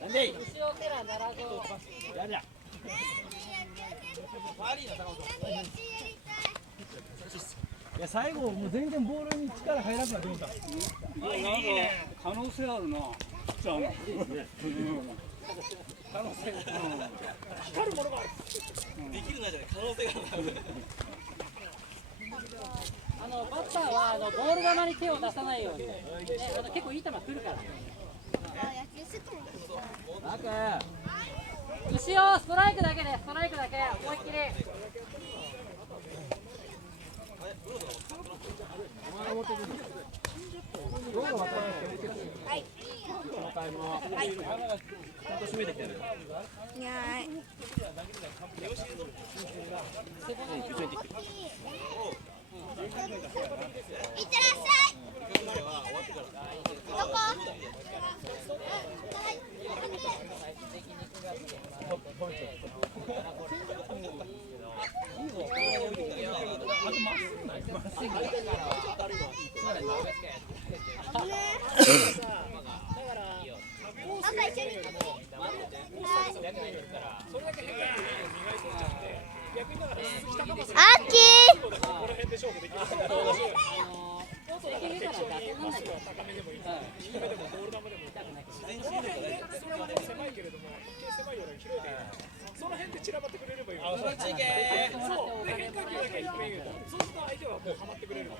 なんでいい。後ろからならぞ。やるや。いや最後もう全然ボールに力入らなくなってきた。いいね。可能性あるな。じゃあ。可能性。光るものがある。できるなじゃない可能性がある。バッターはボール球に手を出さないように、ね、結構いい球来るから。後ろストライクだけで、ストライクだけ思いっきり。はい。はい。ちゃんと締めてきてる。いやーい。いってらっしゃい。どこ？その辺で散らばってくれればいい。そっち行け。そう。で変化球だけ低め言うと、そうすると相手はもうハマってくれる。こ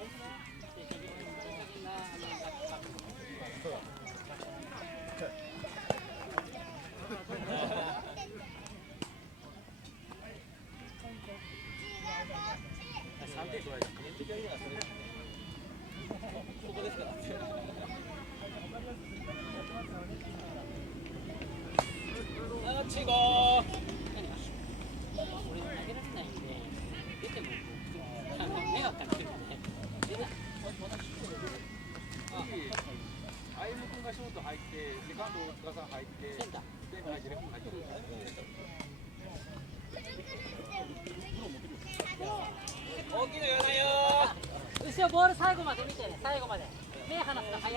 こですから。7-5。俺投げられないんで、出ても迷惑かけるんで。歩夢君がショート入って、セカンド大塚さん入って、センター入って、レフト入って。大きいの言わないよ。後ろボール最後まで見てね、最後まで。目離すの早い。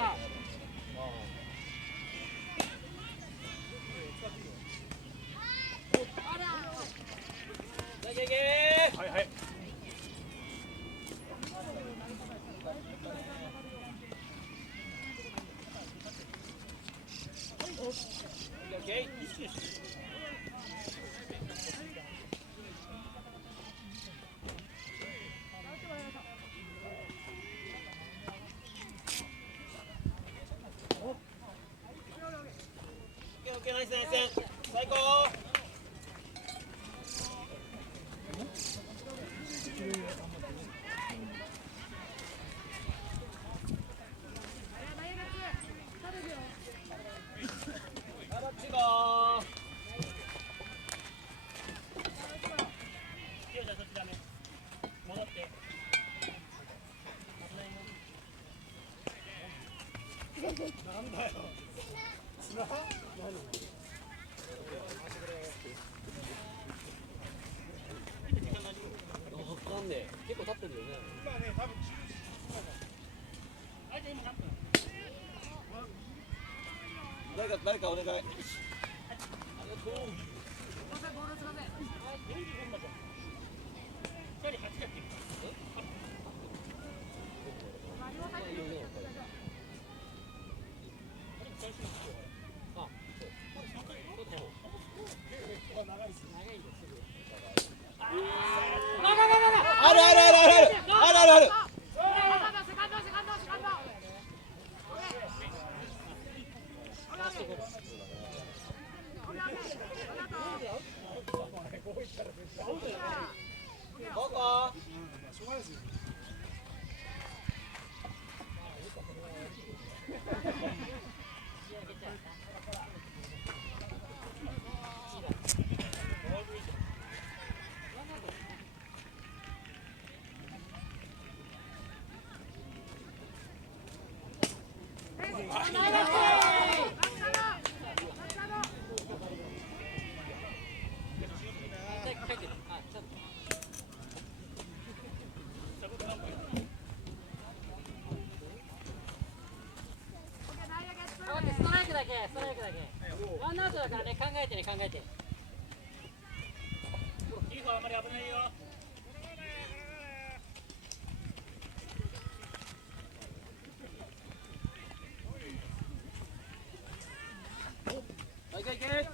いけいけ。はいはい。オッケー。ナイスナイス最高。なんだよ。わかんねえ。結構経ってるよね。今ね、多分誰かお願い。ありがとう。あるあるあるあるあるあるあるある。どこ？ストライクだけ。ワンアウトだからね、考えてね、考えて。いい子あんまり危ないよ。いけいけ。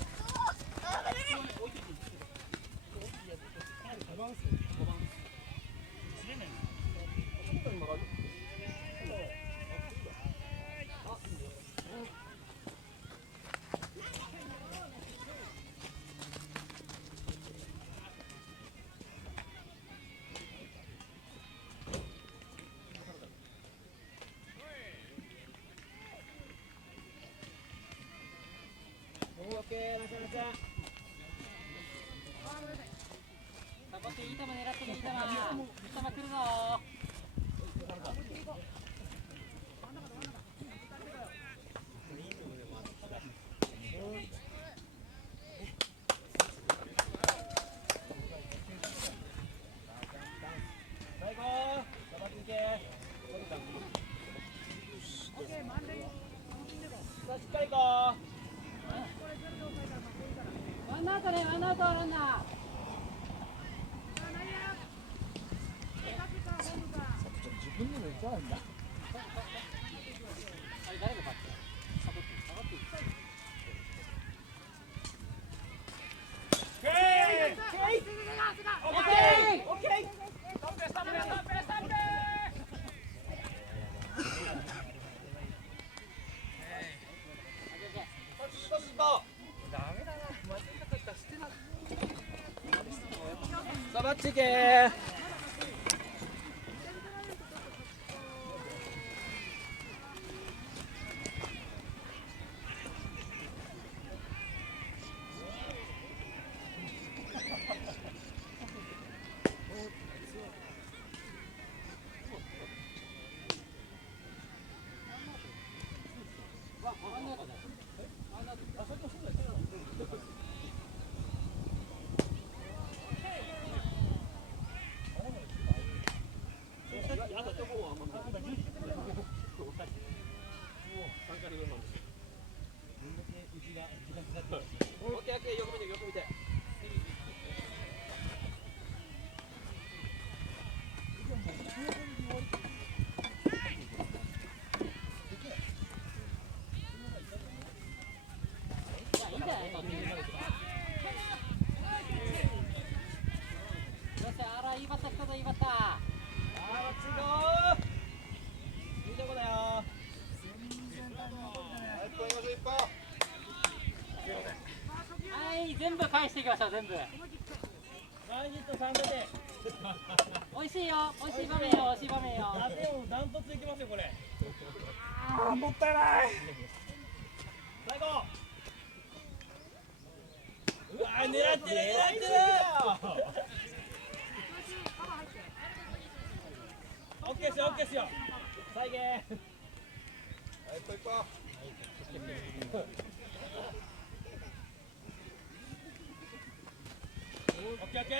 オッケー、なさなさ。サボっていい球狙ってね、いい球。いい球来るぞ。最後、頑張っていけ。さあ、しっかり行こう。ワンアウトね、ワンアウトランナー。自分でも行かないんだ。あれ誰のバット？サボってる、サボってる。オッケー。さあ、バッチいけ。オッケー、横見て、横見て。じゃあいいんじゃないと。よし、あら、いいバッター来たぞ、いいバッター。バッチ行こう。いいとこだよ。はい、全部返していきましょう、全部。 3ヒット3打点。美味しいよ、美味しい場面よ、美味しい場面よ。打点をダントツいきますよこれ。もったいない。最後。うわー狙ってる狙ってる。オッケーっすよオッケーっすよ。再現。オッケーオッケー。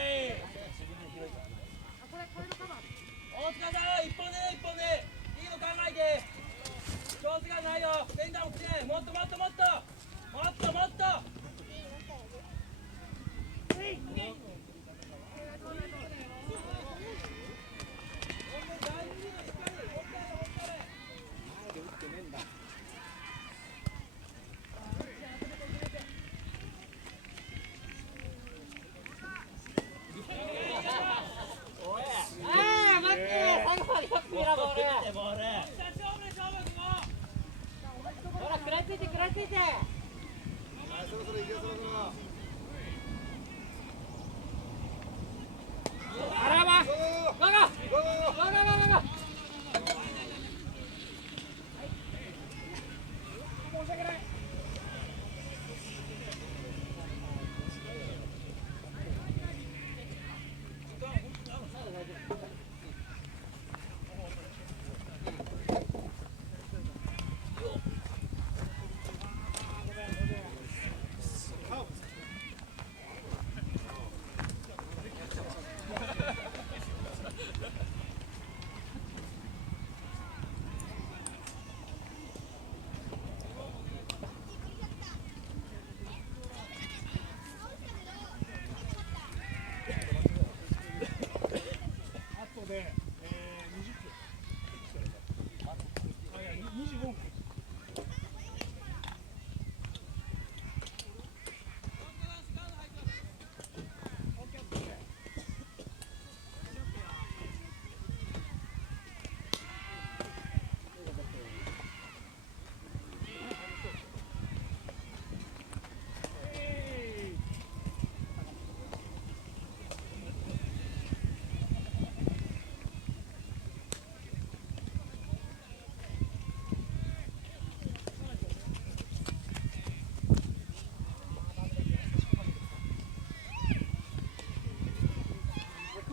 大塚さん一本で一本でいいの考えて。調子がないよ。センターも来てもっともっともっともっともっと。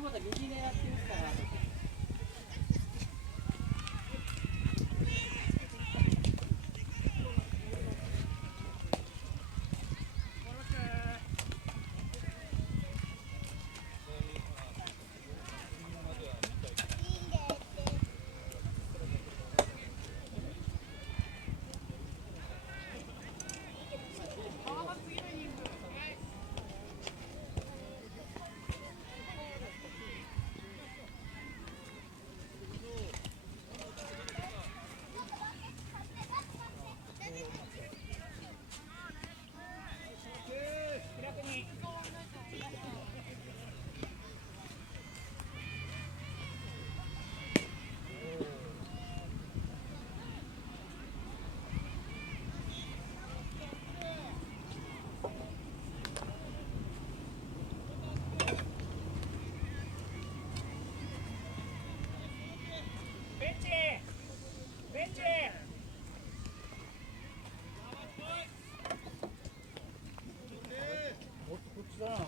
まだ右狙って打つかなと思って。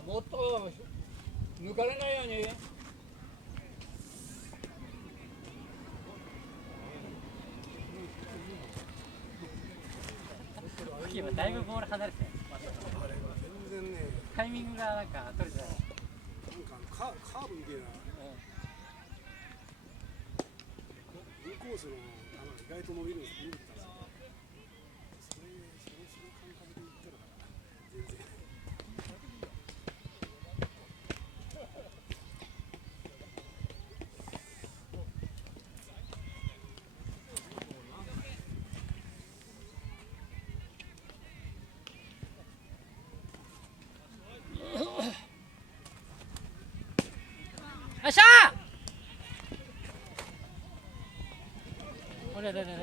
もっと抜かれないように。今だいぶボール離れてる。全然ね、タイミングがなんか取れてない。なんかカーブみたいな、インコースの意外と伸びるんですよ。その感覚で言ったら全然。よっしゃー。おれれれれれ。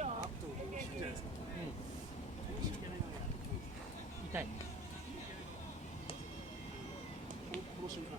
アップとか欲しいじゃないですか。痛い。この瞬間。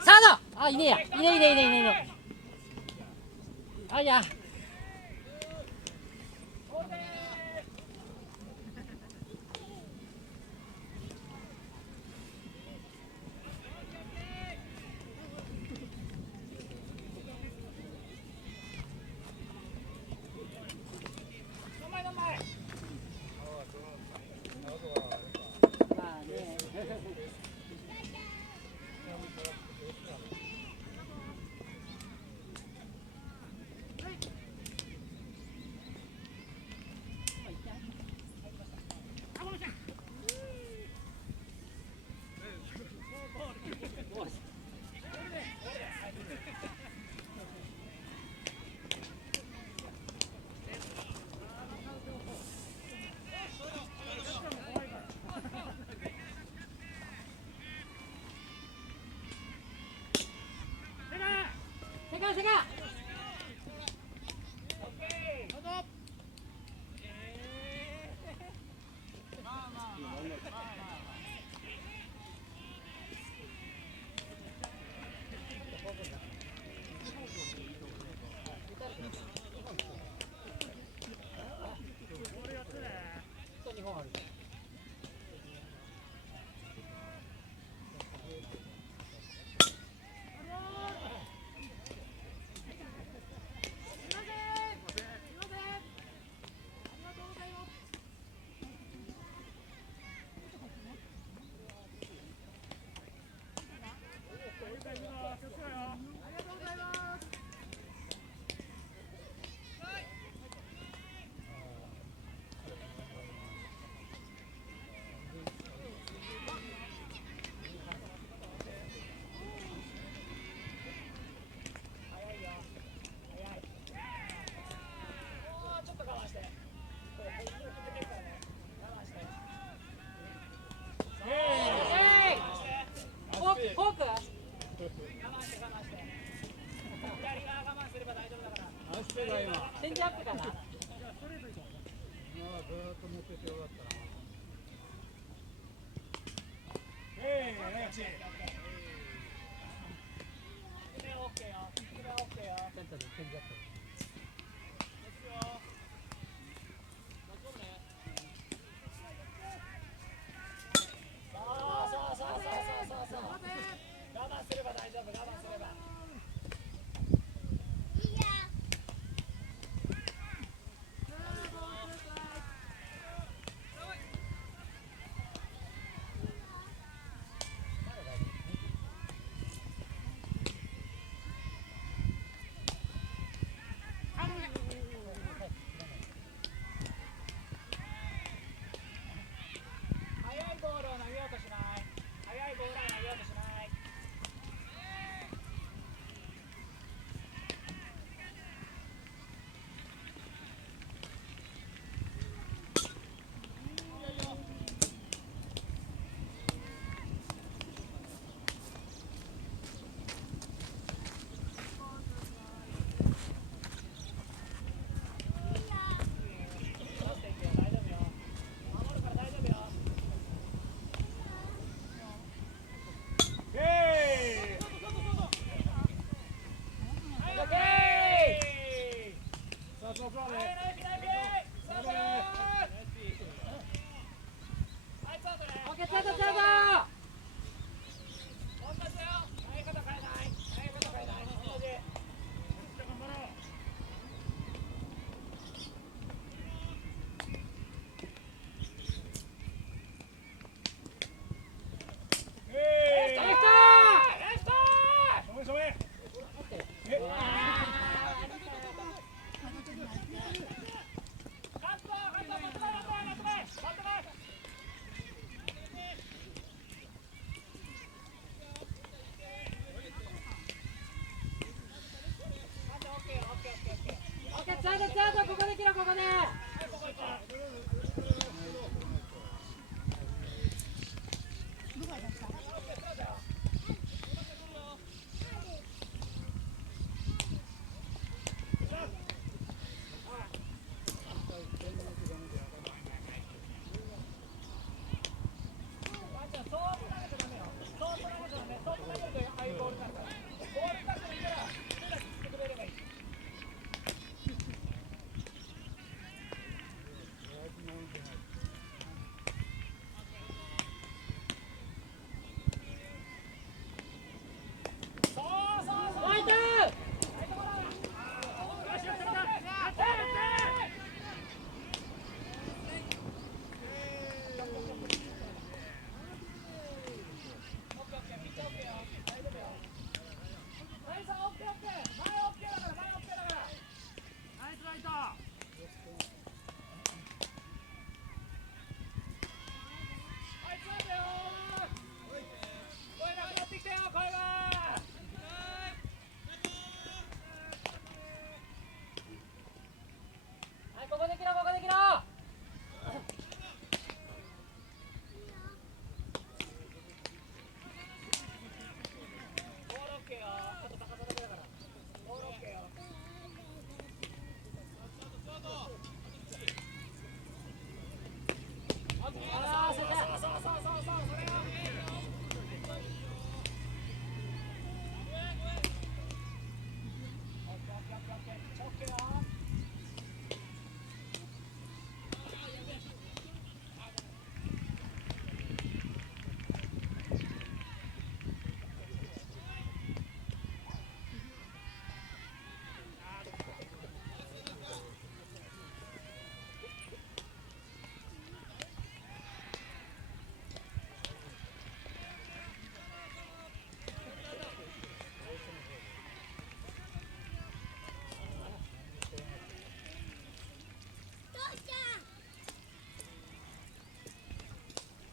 サード。あ、いねえや。いねえ。あ、いや。セカチェンジアップかな。センターでチェンジアップ。ちゃんとここで切ろう、ここで。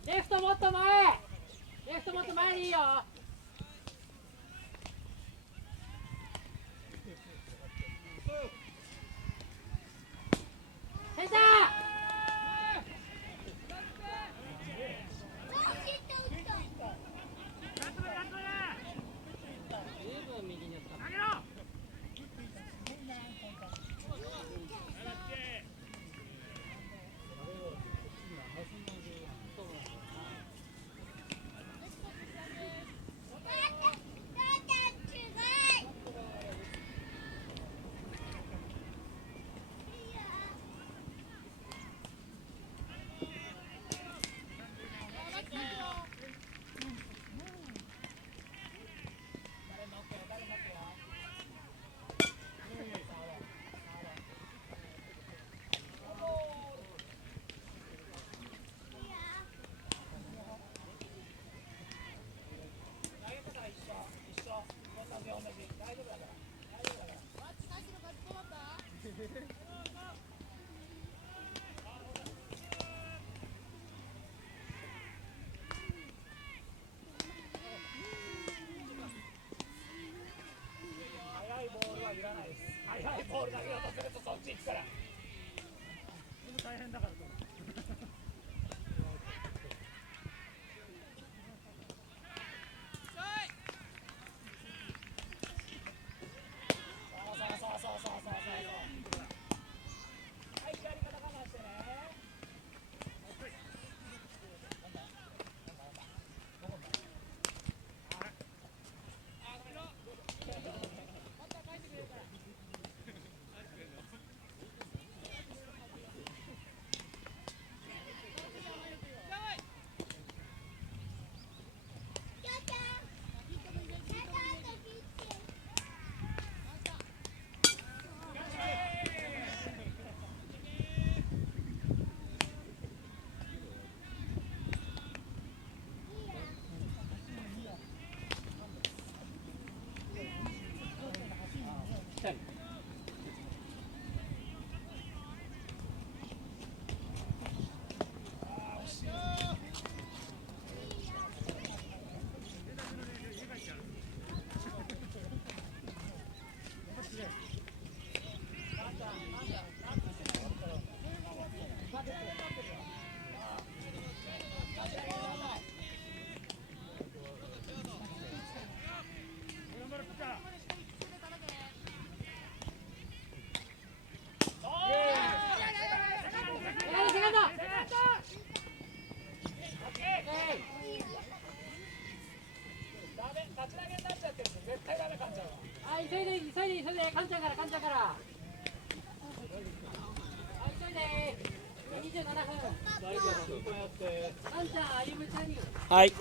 レフトもっと前、レフトもっと前でいいよ。センター。十分右に寄った。ボール投げようとするとそっち行くから。大変だから。急いでカンちゃんから。急いで27分。カンちゃん、歩夢ちゃんに。はい。